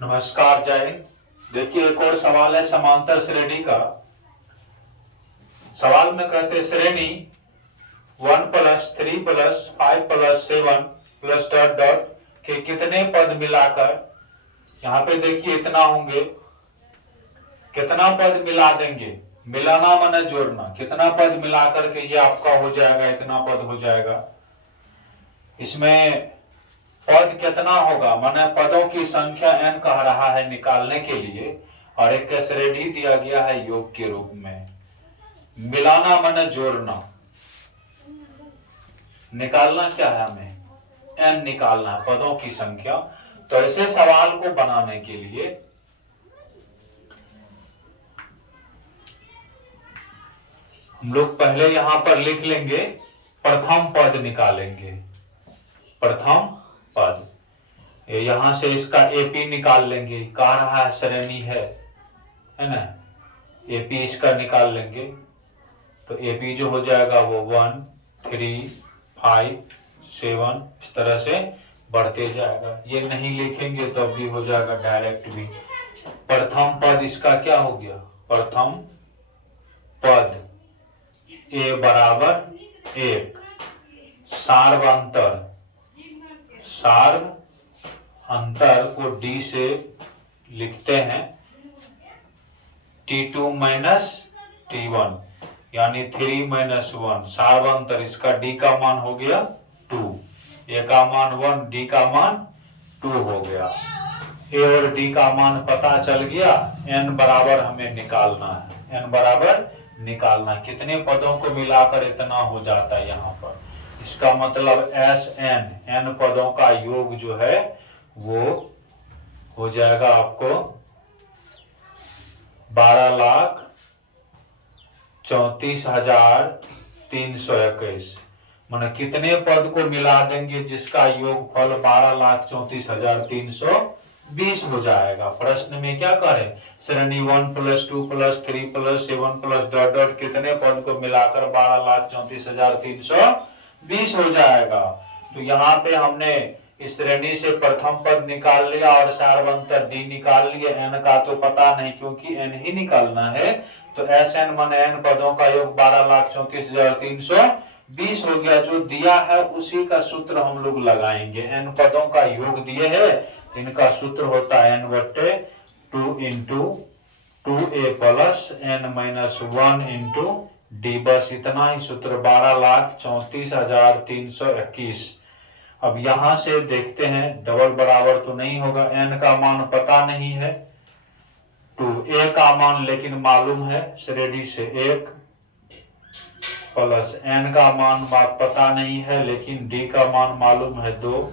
नमस्कार, जय हिंद। देखिए, एक और सवाल है समांतर श्रेणी का। सवाल में कहते हैं श्रेणी 1 + 3 + 5 + 7 प्लस डॉट डॉट के कितने पद मिलाकर, यहाँ पे देखिए इतना होंगे, कितना पद मिला देंगे। मिलाना माने जोड़ना, कितना पद मिलाकर के ये आपका हो जाएगा, इतना पद हो जाएगा। इसमें पद कितना होगा, माने पदों की संख्या n कह रहा है निकालने के लिए, और एक श्रेणी दिया गया है योग के रूप में। मिलाना माने जोड़ना, निकालना क्या है, हमें n निकालना है, पदों की संख्या। तो ऐसे सवाल को बनाने के लिए हम लोग पहले यहां पर लिख लेंगे, प्रथम पद निकालेंगे। प्रथम पद, यहां से इसका एपी निकाल लेंगे, कह रहा है श्रेणी है ना। एपी इसका निकाल लेंगे, तो एपी जो हो जाएगा वो 1, 3, 5, 7 इस तरह से बढ़ते जाएगा। ये नहीं लिखेंगे तो भी हो जाएगा डायरेक्ट भी। प्रथम पद इसका क्या हो गया, प्रथम पद ए बराबर 1। सार्वंतर, सार्व अंतर को डी से लिखते हैं T2 - T1, यानी 3 - 1। सार्वंतर इसका डी का मान हो गया 2, ए का मान 1, डी का मान 2 हो गया। ए और डी का मान पता चल गया। n बराबर हमें निकालना है, n बराबर निकालना है। कितने पदों को मिलाकर इतना हो जाता है यहाँ पर, इसका मतलब Sn, n पदों का योग जो है वो हो जाएगा आपको 12,34,321। माने कितने पद को मिला देंगे जिसका योगफल 12,34,320 हो जाएगा। प्रश्न में क्या करें, श्रेणी 1 + 2 + 3 + 7 प्लस डॉट डॉट कितने पद को मिलाकर 12,34,320 हो जाएगा। तो यहाँ पे हमने इस श्रेणी से प्रथम पद निकाल लिया और सार्वंतर डी निकाल लिए। n का तो पता नहीं क्योंकि n ही निकालना है, तो Sn माने n पदों का योग 12,34,320 हो गया। जो दिया है उसी का सूत्र हम लोग लगाएंगे। n पदों का योग दिए है, इनका सूत्र होता है n/2 × 2a + n - 1 × d। बस इतना ही सूत्र, 12,34,321। अब यहां से देखते हैं, डबल बराबर तो नहीं होगा, n का मान पता नहीं है, 2 a का मान लेकिन मालूम है श्रेणी से 1, प्लस n का मान पता नहीं है लेकिन d का मान मालूम है 2,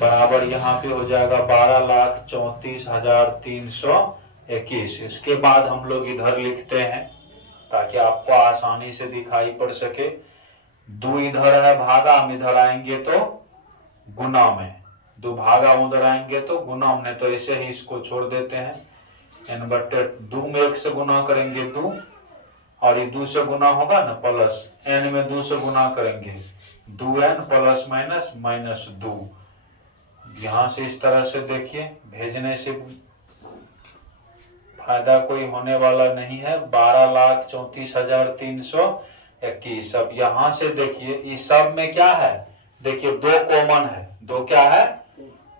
बराबर यहाँ पे हो जाएगा 12,34,321। इसके बाद हम लोग इधर लिखते हैं ताकि आपको आसानी से दिखाई पड़ सके। 2 इधर है भागा, हम इधर आएंगे तो गुना में, 2 भागा उधर आएंगे तो गुना में, तो ऐसे ही इसको छोड़ देते हैं। n/2 में 1 से गुना करेंगे 2, और ये 2 से गुना होगा ना, प्लस n में 2 से गुना करेंगे 2n ± -2। यहां से इस तरह से देखिए, भेजने से फायदा कोई होने वाला नहीं है। 12,34,321। अब यहां से देखिए इस सब में क्या है, देखिए 2 कॉमन है, 2 क्या है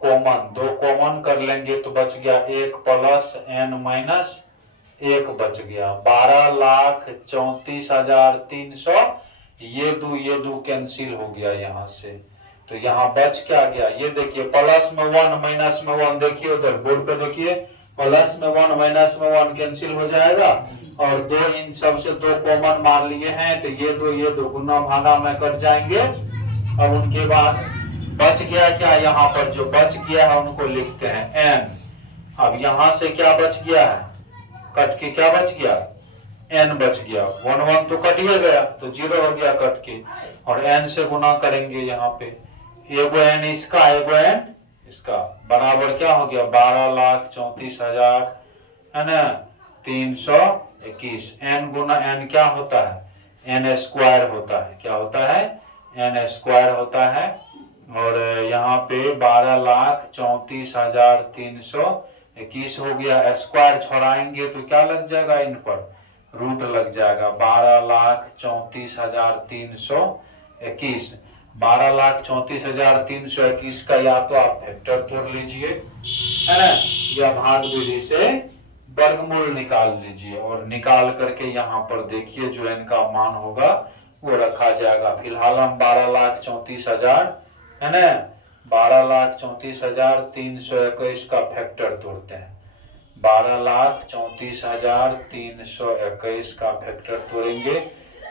कॉमन, 2 कॉमन कर लेंगे तो बच गया 1 + n - 1 बच गया 12,34,300। ये दो कैंसिल हो गया यहाँ से, तो यहाँ बच क्या गया, ये देखिए प्लस में 1 माइनस में 1, देखिए उधर बोर्ड पे देखिए, प्लस में 1 माइनस में 1 कैंसिल हो जाएगा, और 2 इन सब से 2 कॉमन मान लिए हैं, तो ये दो गुना भागा में कट जाएंगे। अब उनके बाद बच गया क्या, यहाँ पर जो बच गया है उनको लिखते हैं n। अब यहाँ से क्या बच गया है, कट के क्या बच गया, n बच गया। 1 1 तो कट गया, तो 0 हो गया कट के, और n से गुना करेंगे यहाँ पे, एगो n इसका एगो n इसका, बराबर क्या हो गया 12,34,000 है ना 321। n गुना n क्या होता है, n² होता है, क्या होता है n² होता है। और यहाँ पे 12,34,300 21 हो गया, स्क्वायर छोड़ाएंगे तो क्या लग जाएगा, इन पर रूट लग जाएगा। 12,34,321, 12,34,321 का या तो आप फैक्टर तोड़ लीजिए, है ना, या भाग विधि से वर्गमूल निकाल लीजिए, और निकाल करके यहाँ पर देखिए जो इनका मान होगा वो रखा जाएगा। फिलहाल हम 12,34,000, है ना, 12,34,321 का फैक्टर तोड़ते हैं। 12,34,321 का फैक्टर तोड़ेंगे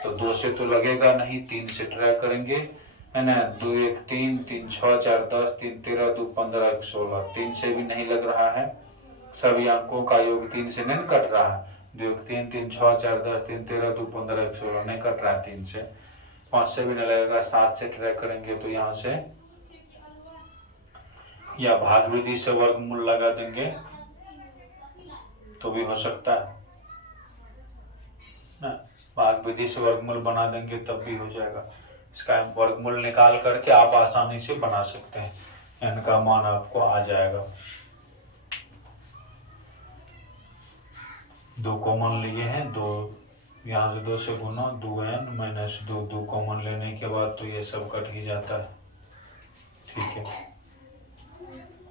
तो 2 से तो लगेगा नहीं, 3 से ट्राई करेंगे, है ना, 2 1 3, 3 6 4 10, 3 13, 2 15, 1 16, 3 से भी नहीं लग रहा है। सभी अंकों का योग 3 से नहीं कट रहा है। 2 1 3, 3 6 4 10, 3 13, 2 15, 1 16 नहीं कट रहा है 3 से। 5 से भी नहीं लगेगा। 7 से ट्राई करेंगे तो यहाँ से या भाग विधि से वर्गमूल लगा देंगे तो भी हो सकता है ना, भाग विधि से वर्गमूल बना देंगे तब भी हो जाएगा। इसका वर्गमूल निकाल करके आप आसानी से बना सकते हैं, इनका मान आपको आ जाएगा। 2 कॉमन लिए हैं, 2 यहाँ से 2 से गुना, 2n माइनस 2, 2 कॉमन लेने के बाद तो ये सब कट ही जाता है, ठीक है।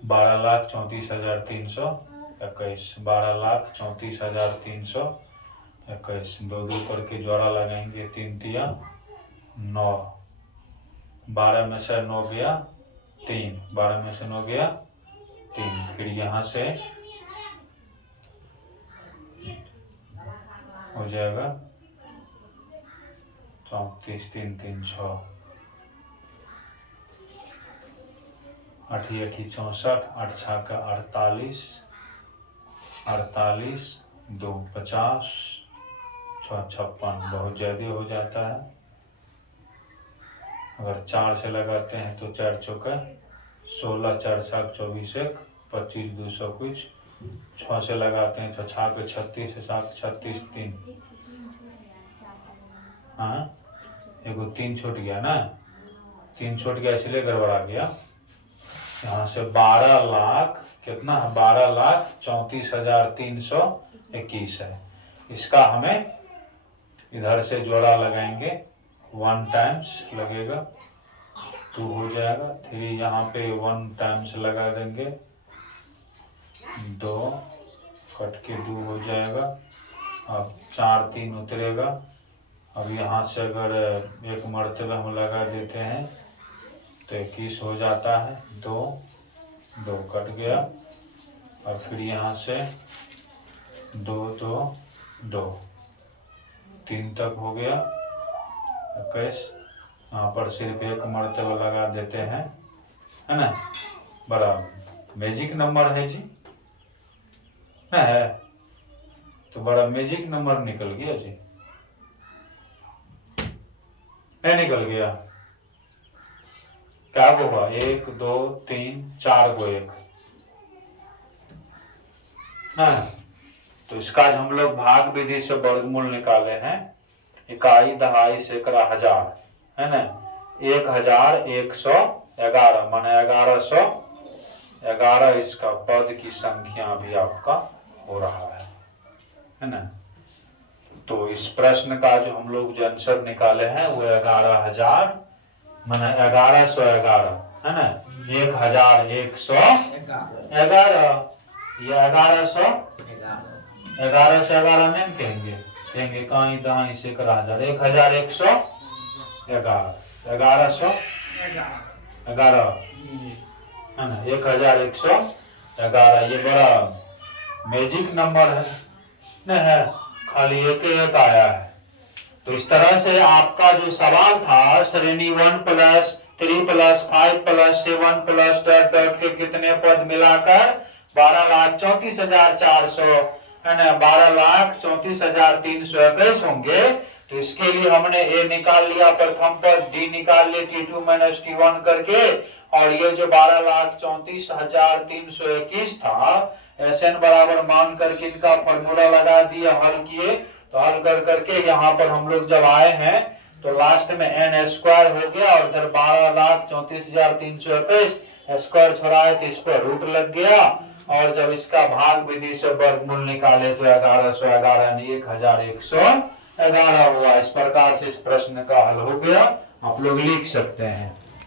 12,34,321, 12,34,321, 2 2 करके जोड़ा लगाएंगे, 3 तिया 9, 12 में से 9 गया 3, 12 में से 9 गया 3, फिर यहाँ से हो जाएगा 34, 3 3 6, 8 8 64, 8 6 का 48, 48, 2 50, 6 56, बहुत ज़्यादा हो जाता है। अगर 4 से लगाते हैं तो 4 चौका 16, 4 7 24, 1 25, 200 कुछ। 6 से लगाते हैं तो 6 पे 36, 7 36, 3, हाँ एगो 3 छूट गया ना, 3 छूट गया इसलिए गड़बड़ा गया। यहाँ से 12 लाख कितना है, 12,34,321 है। इसका हमें इधर से जोड़ा लगाएंगे, 1 टाइम्स लगेगा 2 हो जाएगा, 3 यहाँ पे 1 टाइम्स लगा देंगे, 2 कट के 2 हो जाएगा। अब 4 3 उतरेगा। अब यहाँ से अगर एक मरतबा हम लगा देते हैं तो 21 हो जाता है, 2 2 कट गया, और फिर यहाँ से 2 2 2 3 तक हो गया 21। यहाँ पर सिर्फ एक मरतबा लगा देते हैं, है ना, बड़ा मैजिक नंबर है जी, है तो बड़ा मैजिक नंबर निकल गया जी, नहीं निकल गया, क्या होगा 1 2 3 4 को 1, तो इसका हम लोग भाग विधि से वर्गमूल निकाले हैं। इकाई दहाई सैकड़ा हजार, है ना, 1111 माने 1111 इसका पद की संख्या भी आपका हो रहा है ना। तो इस प्रश्न का जो हम लोग जो आंसर निकाले हैं वो 11,000 माने 1111, है ना, 1111, ये 1100 से 11 नहीं कहेंगे, कहेंगे कहीं दहाई से 11,000, 1111, 1111, है ना, 1111, ये बड़ा मैजिक नंबर है ना, है खाली एक एक आया है। तो इस तरह से आपका जो सवाल था श्रेणी 1 + 3 + 5 + 7 + डॉट के कितने पद मिलाकर 12,34,400, है ना, 12,34,321 होंगे। तो इसके लिए हमने ए निकाल लिया प्रथम पद, डी निकाल लिए T2 - T1 करके, और ये जो 12,34,321 था SN बराबर मान करके इनका फॉर्मूला लगा दिया, हल किए। तो हल कर करके यहाँ पर हम लोग जब आए हैं तो लास्ट में n स्क्वायर हो गया, और इधर 12,34,321 स्क्वायर छोड़ा है तो इस पर रूट लग गया, और जब इसका भाग विधि से वर्गमूल निकाले तो 1111 में 1111 हुआ। इस प्रकार से इस प्रश्न का हल हो गया, आप लोग लिख सकते हैं।